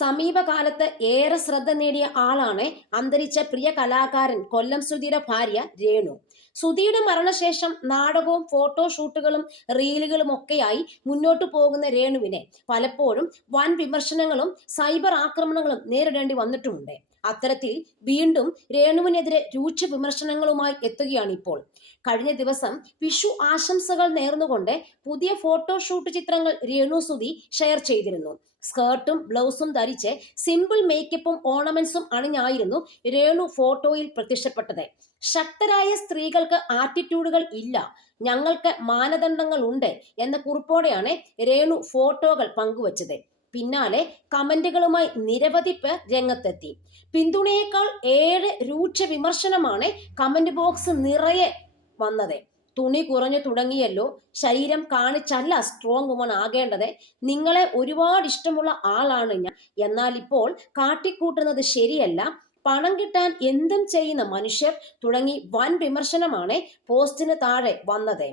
സമീപകാലത്ത് ഏറെ ശ്രദ്ധ നേടിയ ആളാണ് അന്തരിച്ച പ്രിയ കലാകാരൻ കൊല്ലം സുധിയുടെ ഭാര്യ രേണു. സുധിയുടെ മരണശേഷം നാടകവും ഫോട്ടോഷൂട്ടുകളും റീലുകളും ഒക്കെയായി മുന്നോട്ടു പോകുന്ന രേണുവിനെ പലപ്പോഴും വൻ വിമർശനങ്ങളും സൈബർ ആക്രമണങ്ങളും നേരിടേണ്ടി വന്നിട്ടുമുണ്ട്. അത്തരത്തിൽ വീണ്ടും രേണുവിനെതിരെ രൂക്ഷ വിമർശനങ്ങളുമായി എത്തുകയാണ് ഇപ്പോൾ. കഴിഞ്ഞ ദിവസം വിഷു ആശംസകൾ നേർന്നുകൊണ്ട് പുതിയ ഫോട്ടോഷൂട്ട് ചിത്രങ്ങൾ രേണു സുധി ഷെയർ ചെയ്തിരുന്നു. സ്കേർട്ടും ബ്ലൗസും ധരിച്ച് സിമ്പിൾ മേക്കപ്പും ഓർണമെന്റ്സും അണിഞ്ഞായിരുന്നു രേണു ഫോട്ടോയിൽ പ്രത്യക്ഷപ്പെട്ടത്. ശക്തരായ സ്ത്രീകൾക്ക് ആറ്റിറ്റ്യൂഡുകൾ ഇല്ല, ഞങ്ങൾക്ക് മാനദണ്ഡങ്ങൾ ഉണ്ട് എന്ന കുറിപ്പോടെയാണ് രേണു ഫോട്ടോകൾ പങ്കുവച്ചത്. പിന്നാലെ കമന്റുകളുമായി നിരവധി പേർ രംഗത്തെത്തി. പിന്തുണയേക്കാൾ ഏറെ രൂക്ഷ വിമർശനമാണ് കമന്റ് ബോക്സ് നിറയെ വന്നത്. തുണി കുറഞ്ഞു തുടങ്ങിയല്ലോ, ശരീരം കാണിച്ചല്ല സ്ട്രോങ് വുമൺ ആകേണ്ടത്, നിങ്ങളെ ഒരുപാട് ഇഷ്ടമുള്ള ആളാണ് ഞാൻ, എന്നാൽ ഇപ്പോൾ കാട്ടിക്കൂട്ടുന്നത് ശരിയല്ല, പണം കിട്ടാൻ എന്തും ചെയ്യുന്ന മനുഷ്യർ തുടങ്ങി വൻ വിമർശനമാണ് പോസ്റ്റിന് താഴെ വന്നത്.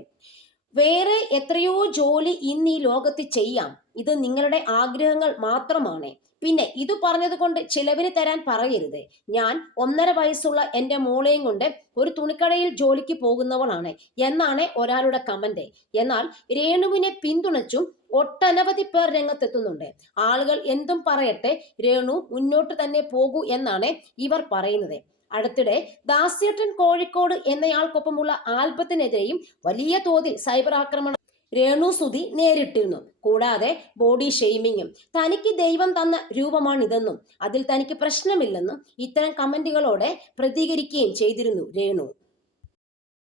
വേറെ എത്രയോ ജോലി ഇന്ന് ഈ ലോകത്ത് ചെയ്യാം, ഇത് നിങ്ങളുടെ ആഗ്രഹങ്ങൾ മാത്രമാണ്. പിന്നെ ഇത് പറഞ്ഞത് കൊണ്ട് ചിലവിന് തരാൻ പറയരുത്. ഞാൻ 1.5 വയസ്സുള്ള എൻ്റെ മോളെയും കൊണ്ട് ഒരു തുണിക്കടയിൽ ജോലിക്ക് പോകുന്നവളാണ് എന്നാണ് ഒരാളുടെ കമന്റ്. എന്നാൽ രേണുവിനെ പിന്തുണച്ചും ഒട്ടനവധി പേർ രംഗത്തെത്തുന്നുണ്ട്. ആളുകൾ എന്തും പറയട്ടെ, രേണു മുന്നോട്ട് തന്നെ പോകൂ എന്നാണ് ഇവർ പറയുന്നത്. അടുത്തിടെ ദാസേട്ടൻ കോഴിക്കോട് എന്നയാൾക്കൊപ്പമുള്ള ആൽബത്തിനെതിരെയും വലിയ തോതിൽ സൈബർ ആക്രമണം രേണു സുധി നേരിട്ടിരുന്നു. കൂടാതെ ബോഡി ഷെയ്മിങ്ങും തനിക്ക് ദൈവം തന്ന രൂപമാണിതെന്നും അതിൽ തനിക്ക് പ്രശ്നമില്ലെന്നും ഇത്തരം കമന്റുകളോടെ പ്രതികരിക്കുകയും ചെയ്തിരുന്നു രേണു.